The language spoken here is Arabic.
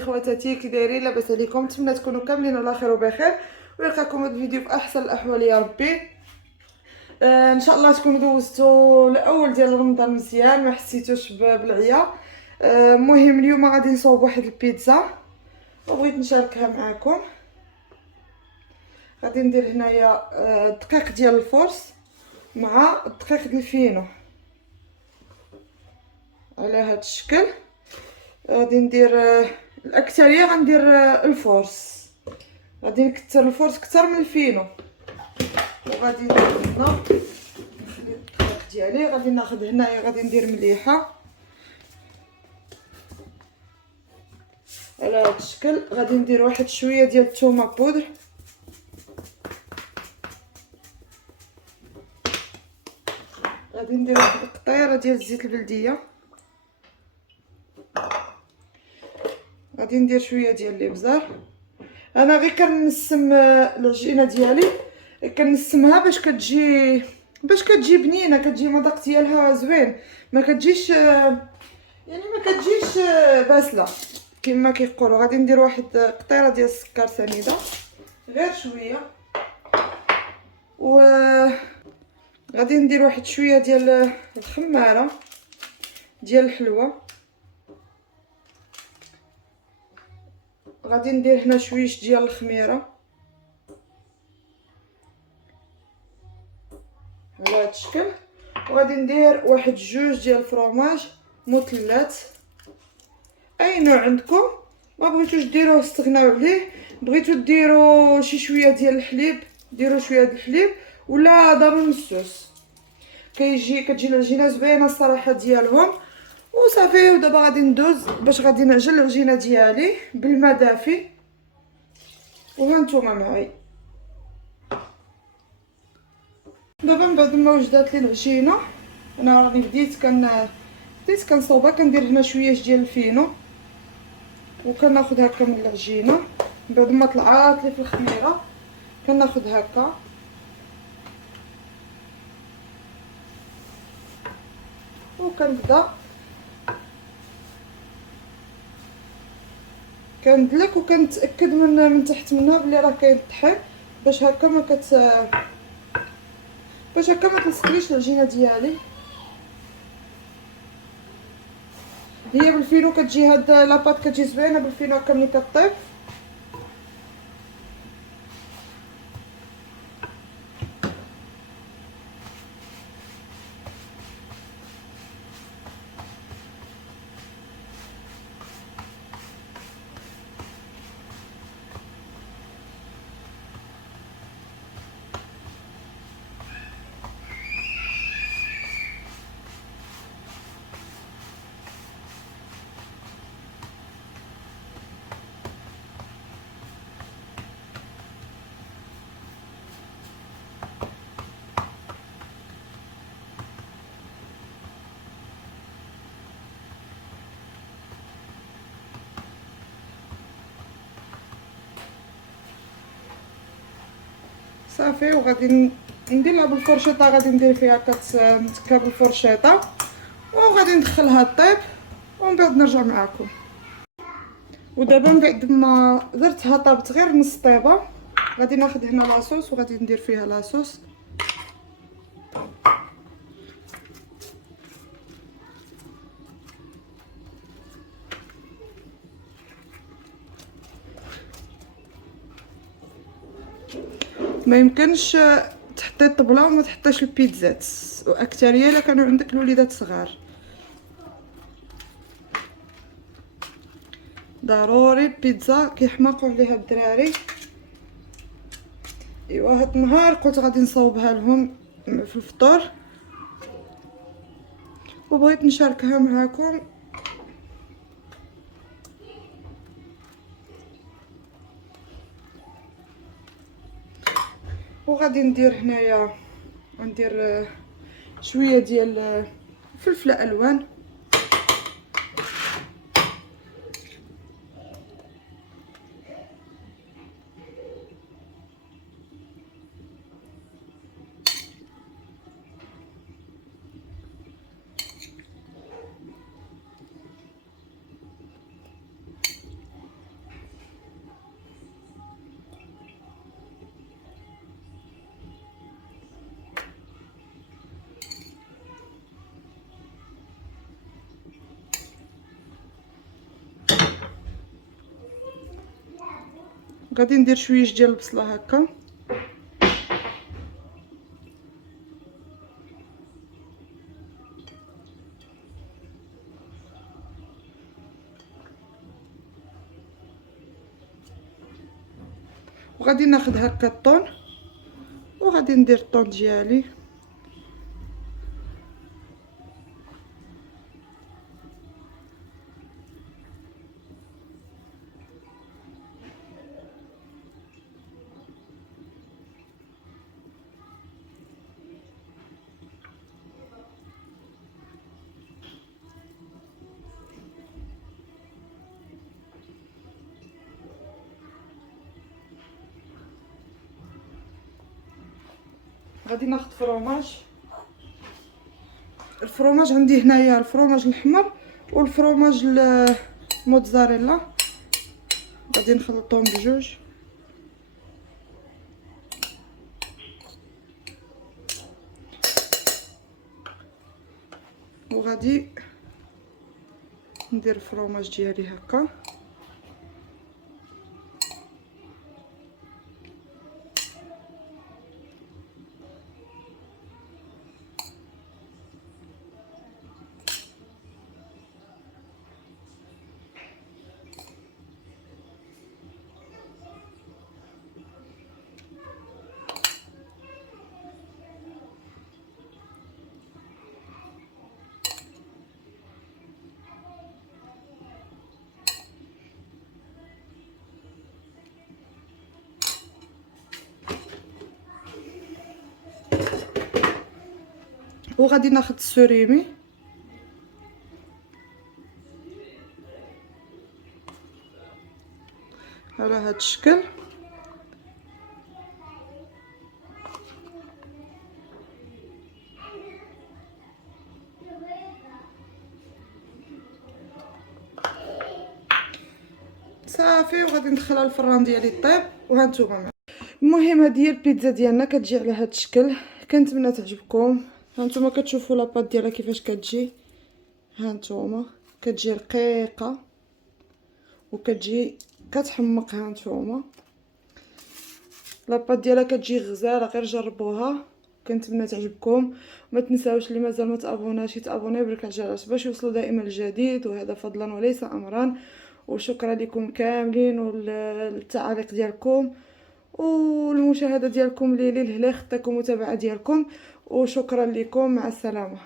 خواتاتي كي دايرين؟ لاباس عليكم؟ نتمنى تكونوا كاملين على خير وبخير، ويلقاكم هذا الفيديو في احسن الاحوال يا ربي. ان شاء الله تكونوا دوزتوا الاول ديال رمضان مزيان، ما حسيتوش بالعيا. المهم اليوم غادي نصاوب واحد البيتزا وبغيت نشاركها معكم. غادي ندير هنايا الدقيق ديال الفورس مع الدقيق ديال الفينو على هذا الشكل. غادي ندير الاكثريه غندير الفورس، غادي نكثر الفورس اكثر من الفينو. وغادي ندير هنا نخلي الدقيق ديالي. غادي ناخذ هنايا غادي ندير مليحه على هذا الشكل. غادي ندير واحد شويه ديال الثومه بودر، غادي ندير واحد القطيره ديال الزيت البلديه، غادي ندير شويه ديال الابزار. انا غير كنسم العجينه ديالي، كنسمها باش كتجي بنينه، كتجي المذاق ديالها زوين، ما كتجيش يعني ما كتجيش باسله كما كيقولوا. غادي ندير واحد قطيره ديال السكر سنيده غير شويه، و غادي ندير واحد شويه ديال الخماره ديال الحلوه. غادي ندير هنا شويش ديال الخميره على هذا الشكل. وغادي ندير واحد جوج ديال الفرomاج مثلث، اي نوع عندكم. ما بغيتوش ديروه استغناو عليه، بغيتو ديروا شي شويه ديال الحليب ديروا شويه ديال الحليب، ولا ضروري السوس. كتجي العجينه زوينه الصراحه ديالهم. وصافي، ودابا غادي ندوز باش غادي نعجن العجينه ديالي بالماء دافي. وهانتوما معايا دابا من بعد ما وجدات لي العجينه، انا راني بديت كنصوبها. كندير هنا شويه ديال الفينو وكناخذ هكا من العجينه. من بعد ما طلعات لي في الخميره كناخذ هكا وكنبدا كندلك وكنتاكد من تحت منها بلي راه كاين الطحين، باش هكا ما تلصقليش العجينه ديالي. هي بالفينو كتجي هاد لاباط كتجي زوينه بالفينو هكا ملي كطيب. صافي، وغادي نديرها بالفرشيطه. غادي ندير فيها كتمتكه بالفرشيطه وغادي ندخلها طيب، ومن بعد نرجع معكم. ودابا من بعد ما درتها طابت غير نص طيبه، غادي ناخذ هنا لاصوص وغادي ندير فيها لاصوص. ما يمكنش تحطي الطبله وما تحطيش البيتزات، واكثريه الا كانوا عندك الوليدات صغار ضروري البيتزا كيحماقوا عليها الدراري. ايوا هاد النهار قلت غادي نصاوبها لهم في الفطور وبغيت نشاركها معكم. وغادي ندير هنايا ندير شويه ديال فلفل الوان، غادي ندير شويه ديال البصله هكا، وغادي ناخذ هكا الطون وغادي ندير الطون ديالي. غادي ناخذ فرomage. الفرomage عندي هنايا الفرomage الحمر والفرomage الموتزاريلا، غادي نخلطهم بجوج. وغادي ندير الفرomage ديالي هكا، وغادي ناخذ السوريمي على هذا الشكل. صافي وغادي ندخلها الفران ديالي طيب وها نتوما. المهم هذه هي البيتزا ديالنا كتجي على هذا الشكل، كنتمنى تعجبكم. ها نتوما كتشوفوا لاباط ديالها كيفاش كتجي، ها نتوما كتجي رقيقه وكتجي كتحمق. ها نتوما لاباط ديالها كتجي غزاله، غير جربوها. كنتمنى تعجبكم. ما تنساوش اللي مازال ما تابوناش يتابوناي وبرك الجرس باش يوصلوا دائما الجديد، وهذا فضلا وليس امرا. وشكرا لكم كاملين والتعاليق ديالكم والمشاهده ديالكم لي للهلا، خطيكم متابعه ديالكم، وشكرا لكم. مع السلامه.